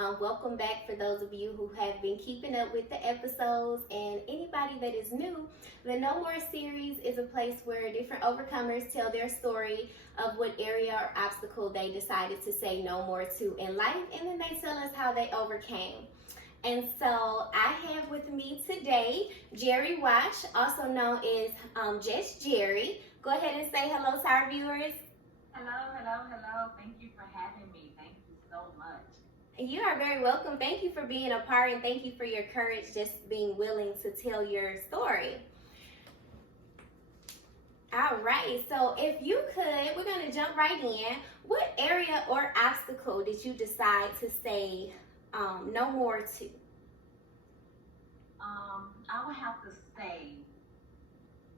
Welcome back for those of you who have been keeping up with the episodes, and anybody that is new. The No More series is a place where different overcomers tell their story of what area or obstacle they decided to say no more to in life, and then they tell us how they overcame. And so I have with me today Jeri-lyn Wash, also known as Just Jeri. Go ahead and say hello to our viewers. Hello. Thank you for having me. Thank you so much. You are very welcome. Thank you for being a part, and thank you for your courage, just being willing to tell your story. All right, so if you could, we're going to jump right in. What area or obstacle did you decide to say no more to? I would have to say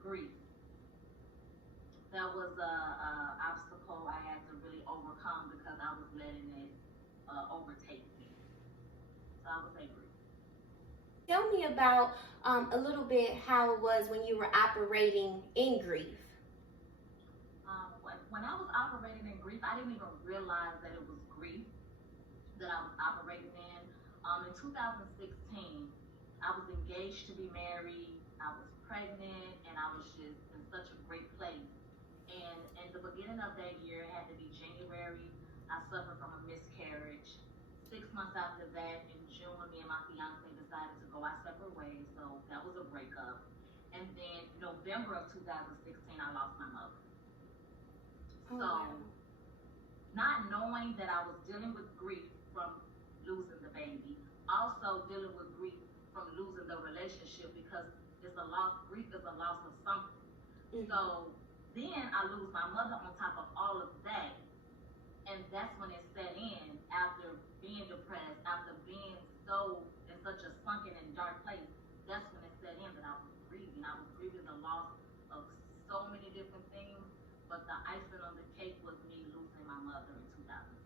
grief. That was a obstacle I had to really overcome because I was letting it overtake me. So I would say grief. Tell me about a little bit how it was when you were operating in grief. When I was operating in grief, I didn't even realize that it was grief that I was operating in. In 2016, I was engaged to be married. I was pregnant, and I was just in such a great place. And in the beginning of that year, it had to be January. I suffered from a miscarriage. 6 months after that, in June, me and my fiance decided to go our separate ways. So that was a breakup. And then November of 2016, I lost my mother. Not knowing that I was dealing with grief from losing the baby, also dealing with grief from losing the relationship, because it's a loss. Grief is a loss of something. Mm-hmm. So then I lose my mother on top of all of that, and that's when it set in. After being depressed, after being so in such a sunken and dark place, that's when it set in that I was grieving. I was grieving the loss of so many different things, but the icing on the cake was me losing my mother in 2016.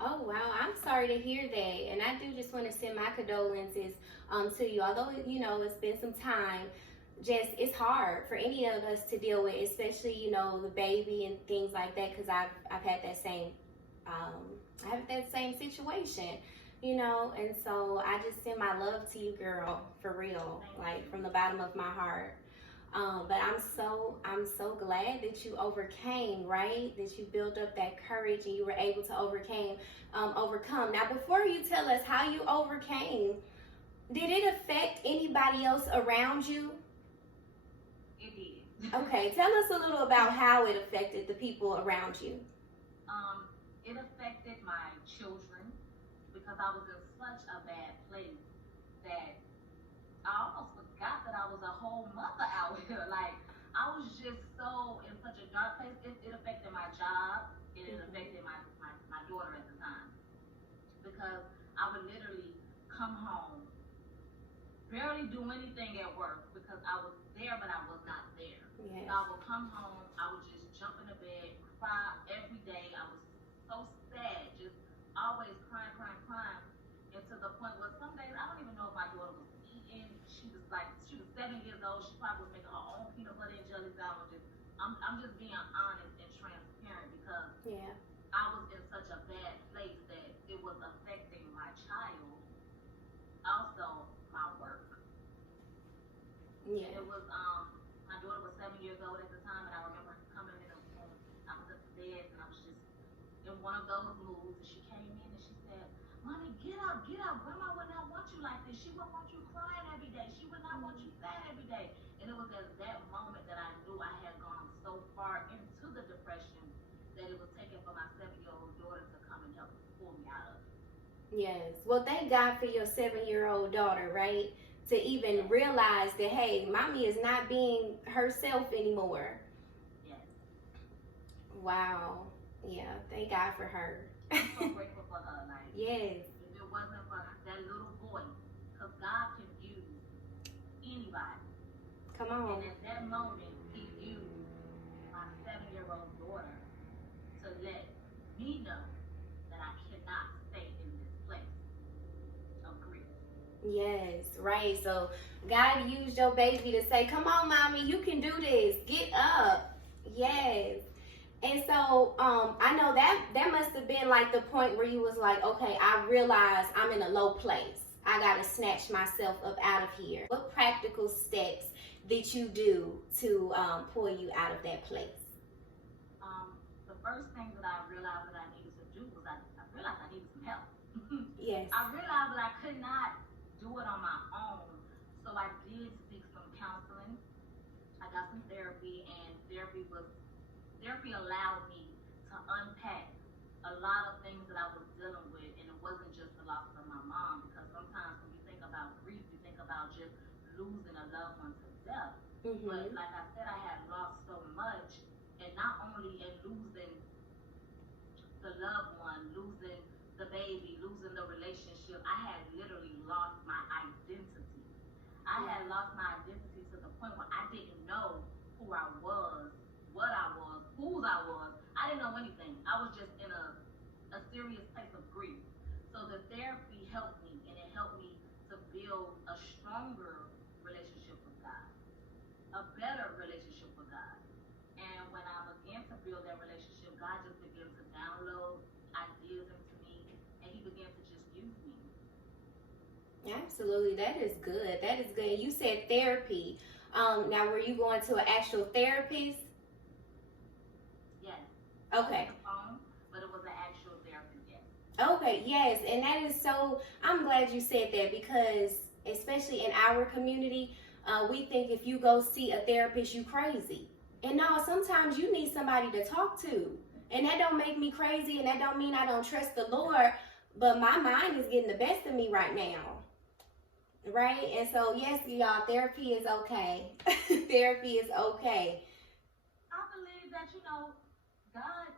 Oh wow, I'm sorry to hear that, and I do just want to send my condolences to you. Although it's been some time, it's hard for any of us to deal with, especially the baby and things like that. Because I've had that same situation, and so I just send my love to you, girl, for real, like from the bottom of my heart. But I'm so glad that you overcame, right? That you built up that courage and you were able to overcome. Now, before you tell us how you overcame, did it affect anybody else around you? It did. Okay, tell us a little about how it affected the people around you. It affected my children because I was in such a bad place that I almost forgot that I was a whole mother out here. Like, I was just so in such a dark place. It affected my job, and it affected my daughter at the time. Because I would literally come home, barely do anything at work because I was there, but I was not there. Yeah. So I would come home, I would just jump in the bed, cry every day. I was so sad, just always crying. And to the point where some days, I don't even know if my daughter was eating. She was 7 years old. She probably was making her own peanut butter and jelly sandwiches. I'm just being honest and transparent because I was in such a bad place that it was affecting my child, also my work. Yeah. And it was my daughter was 7 years old at the time, and I remember coming in the room. I was at the bed, and I was just in one of those moods. And she came in and she said, "Mommy, get up. Grandma would not want you like this. She would want you crying every day. She would not want you sad every day." And it was at that moment that I knew I had gone so far into the depression that it was taken for my 7-year-old daughter to come and help pull me out of it. Yes. Well, thank God for your 7-year-old daughter, right? To even realize that, hey, mommy is not being herself anymore. Yes. Wow. Yeah. Thank God for her. I'm so grateful for her. Like, yes. If it wasn't for that little boy, because God can use anybody. Come on. And at that moment, He used my 7-year-old daughter to let me know that I cannot stay in this place of grief. Yes, right. So God used your baby to say, "Come on, mommy, you can do this. Get up." Yes. And so I know that must have been like the point where you was like, okay, I realize I'm in a low place. I gotta snatch myself up out of here. What practical steps did you do to pull you out of that place? The first thing that I realized that I needed to do was I realized I needed some help. Yes. I realized that I could not do it on my own, so I did seek some counseling. I got some therapy, and therapy allowed me to unpack a lot of things that I was dealing with, and it wasn't just the loss of my mom, because sometimes when you think about grief, you think about just losing a loved one to death. Mm-hmm. But like I said, I had lost so much, and not only in losing the loved one, losing the baby, losing the relationship, I had literally lost my identity. I had lost my identity to the point where I didn't know who I was, what I was, whose I was. I didn't know anything. I was just in a serious place of grief. So the therapy helped me, and it helped me to build a stronger relationship with God, a better relationship with God. And when I began to build that relationship, God just began to download ideas into me, and He began to just use me. Absolutely, that is good. That is good. You said therapy. Now, were you going to an actual therapist? Yes. Okay. Over the phone, but it was an actual therapist, yes. Okay, yes, and that is so. I'm glad you said that, because especially in our community, we think if you go see a therapist, you crazy. And no, sometimes you need somebody to talk to, and that don't make me crazy, and that don't mean I don't trust the Lord. But my mind is getting the best of me right now. Right? And so, yes, y'all, therapy is okay. Therapy is okay. I believe that, God,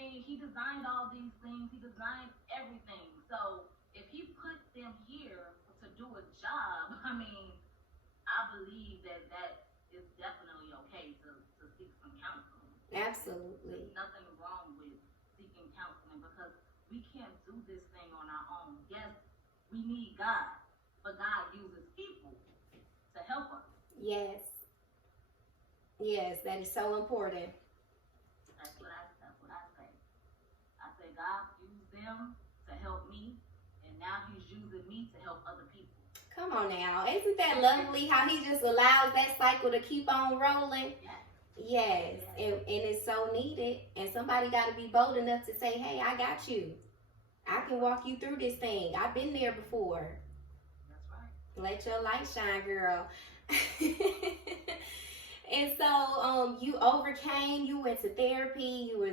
He designed all these things. He designed everything. So if He put them here to do a job, I believe that is definitely okay to seek some counseling. Absolutely. There's nothing wrong with seeking counseling, because we can't do this thing on our own. Yes, we need God, but God uses people to help us. Yes. Yes, that is so important. That's what I say. I say God used them to help me, and now He's using me to help other people. Come on now. Isn't that lovely how He just allows that cycle to keep on rolling? Yes. And it's so needed. And somebody got to be bold enough to say, hey, I got you. I can walk you through this thing. I've been there before. That's right. Let your light shine, girl. And so you overcame, you went to therapy, you was,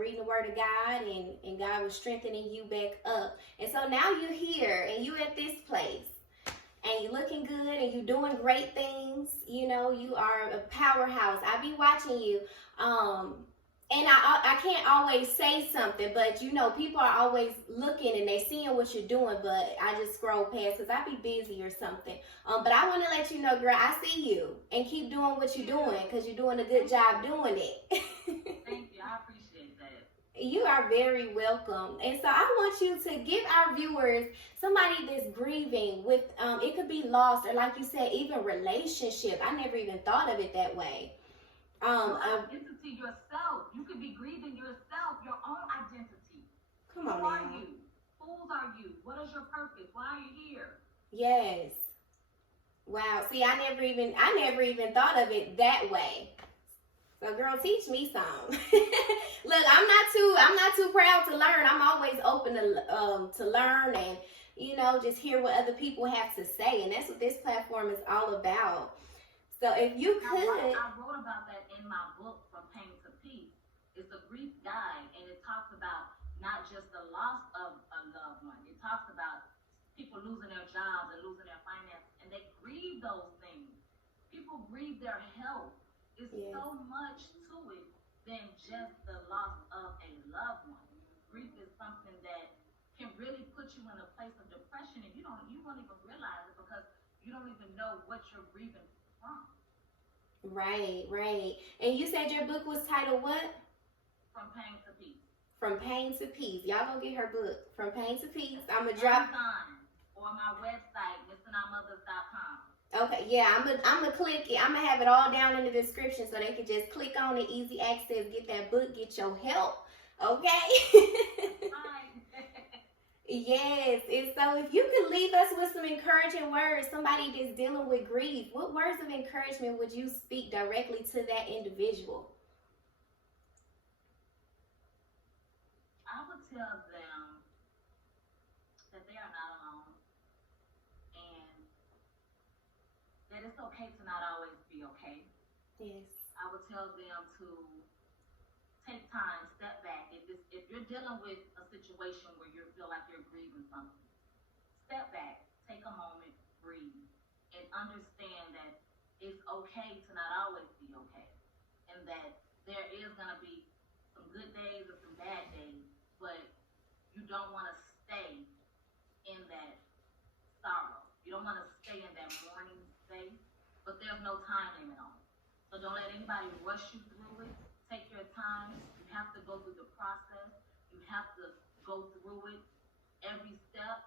reading the word of God, and God was strengthening you back up. And so now you're here and you at this place, and you're looking good and you're doing great things. You are a powerhouse. I be watching you. And I can't always say something, but people are always looking and they seeing what you're doing, but I just scroll past because I be busy or something. But I want to let you know, girl, I see you, and keep doing what you're doing, because you're doing a good job doing it. Thank you. I appreciate that. You are very welcome. And so I want you to give our viewers somebody that's grieving with, it could be lost, or like you said, even relationship. I never even thought of it that way. Identity, yourself. You could be grieving yourself, your own identity. Come on. Who are you? Whose are you? What is your purpose? Why are you here? Yes. Wow. See, I never even thought of it that way. So, girl, teach me some. Look, I'm not too proud to learn. I'm always open to learn and just hear what other people have to say, and that's what this platform is all about. So if you could... I wrote about that in my book, From Pain to Peace. It's a grief guide, and it talks about not just the loss of a loved one. It talks about people losing their jobs and losing their finances, and they grieve those things. People grieve their health. It's so much to it than just the loss of a loved one. Grief is something that can really put you in a place of depression, and you won't even realize it, because you don't even know what you're grieving from. Right. And you said your book was titled what? From Pain to Peace. From Pain to Peace. Y'all go get her book, From Pain to Peace. I'm going to drop... Amazon or my website, missingoutmothers.com. Okay, yeah, I'm gonna click it. I'm gonna have it all down in the description so they can just click on it, easy access, get that book, get your help. Okay. Yes, and so if you could leave us with some encouraging words, somebody that's dealing with grief, what words of encouragement would you speak directly to that individual? I would tell them that they are not alone and that it's okay to not always be okay. Yes. I would tell them to take time, step back. If you're dealing with a situation where you feel like you're grieving something, step back, take a moment, breathe, and understand that it's okay to not always be okay, and that there is gonna be some good days or some bad days, but you don't want to stay in that sorrow. You don't want to stay in that mourning space, but there's no time limit on it. So don't let anybody rush you through it. Take your time. You have to go through the process. You have to go through it. Every step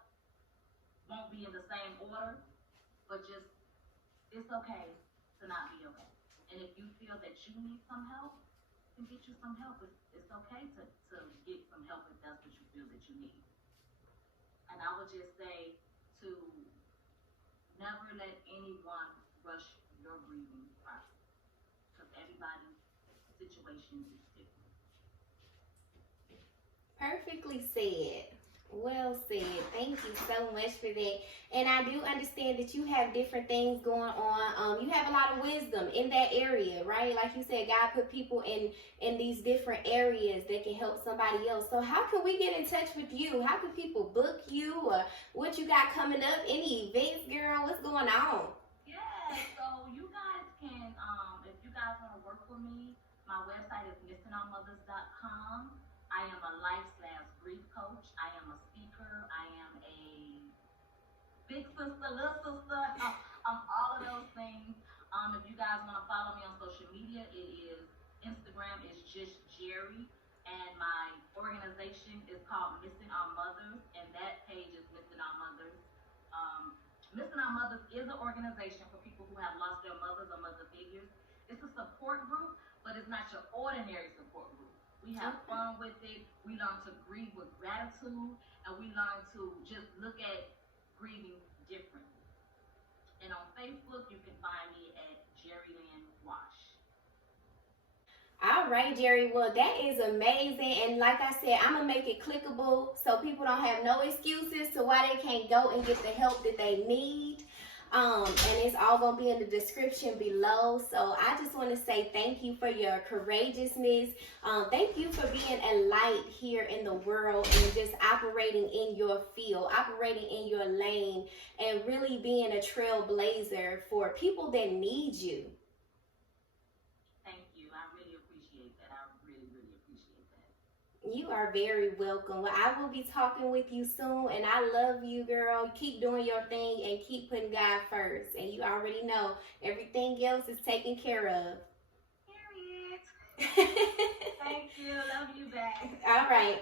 won't be in the same order, but just, it's okay to not be okay. And if you feel that you need some help, then get you some help. It's okay to get some help if that's what you feel that you need. And I would just say to never let anyone rush your grieving process, because everybody's situation is different. Perfectly said. Well said. Thank you so much for that. And I do understand that you have different things going on. You have a lot of wisdom in that area, right? Like you said, God put people in these different areas that can help somebody else. So how can we get in touch with you? How can people book you, or what you got coming up? Any events, girl? What's going on? Yeah, so you guys can, if you guys want to work with me, my website is missingourmothers.com. I am a life/grief coach. I am a speaker. I am a big sister, little sister. I'm all of those things. If you guys want to follow me on social media, it is Instagram is just Jeri, and my organization is called Missing Our Mothers, and that page is Missing Our Mothers. Missing Our Mothers is an organization for people who have lost their mothers or mother figures. It's a support group, but it's not your ordinary support group. We have fun with it. We learn to grieve with gratitude, and we learn to just look at grieving differently. And on Facebook, you can find me at Jeri-lyn Wash. All right, Jeri. Well, that is amazing. And like I said, I'm going to make it clickable so people don't have no excuses to why they can't go and get the help that they need. And it's all going to be in the description below. So I just want to say thank you for your courageousness. Thank you for being a light here in the world and just operating in your field, operating in your lane, and really being a trailblazer for people that need you. Thank you. I really appreciate that. I really, really appreciate that. You are very welcome. Well, I will be talking with you soon, and I love you, girl. Keep doing your thing and keep putting God first. And you already know everything else is taken care of. Period. Thank you. Love you back. All right.